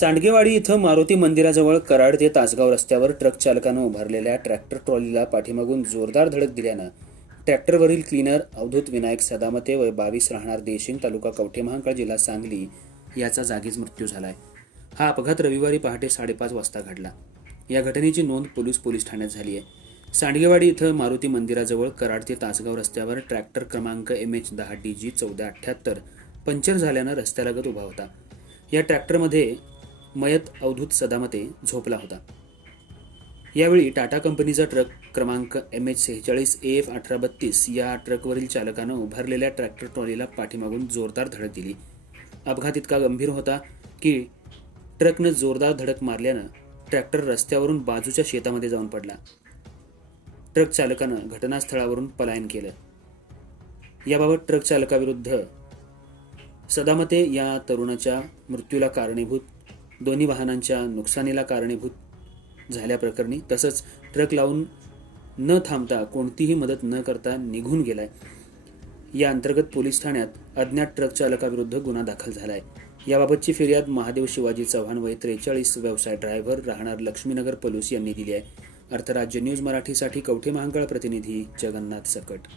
सांडगेवाडी इथं मारुती मंदिराजवळ कराड ते तासगाव रस्त्यावर ट्रक चालकानं उभारलेल्या ट्रॅक्टर ट्रॉलीला पाठीमागून जोरदार धडक दिल्यानं ट्रॅक्टरवरील क्लीनर अवधूत विनायक सदामते वय 22 राहणार देशिंग तालुका कवठेमहांकाळ जिल्हा सांगली याचा जागीच मृत्यू झालाय। हा अपघात रविवारी पहाटे 5:30 वाजता घडला। या घटनेची नोंद पोलीस ठाण्यात झाली आहे। सांडगेवाडी इथं मारुती मंदिराजवळ कराड ते तासगाव रस्त्यावर ट्रॅक्टर क्रमांक MH10DG 1478 पंक्चर झाल्यानं रस्त्यालगत उभा होता। या ट्रॅक्टरमध्ये मयत अवधूत सदामते झोपला होता। यावेळी टाटा कंपनीचा ट्रक क्रमांक MH46AF 1832 या ट्रकवरील चालकानं उभारलेल्या ट्रॅक्टर ट्रॉलीला पाठीमागून जोरदार धडक दिली। अपघात इतका गंभीर होता की ट्रकनं जोरदार धडक मारल्यानं ट्रॅक्टर रस्त्यावरून बाजूच्या शेतामध्ये जाऊन पडला। ट्रक चालकानं घटनास्थळावरून पलायन केलं। याबाबत ट्रक चालकाविरुद्ध सदामते या तरुणाच्या मृत्यूला कारणीभूत, दोन्ही वाहनांच्या नुकसानीला कारणीभूत झाल्याप्रकरणी तसंच ट्रक लावून न थांबता कोणतीही मदत न करता निघून गेलाय या अंतर्गत पोलीस ठाण्यात अज्ञात ट्रक चालकाविरुद्ध गुन्हा दाखल झालाय। याबाबतची फिर्याद महादेव शिवाजी चव्हाण वय 43 व्यवसाय ड्रायव्हर राहणार लक्ष्मीनगर पलूस यांनी दिली आहे। अर्थराज्य न्यूज मराठीसाठी कवठेमहांकाळ प्रतिनिधी जगन्नाथ सकट।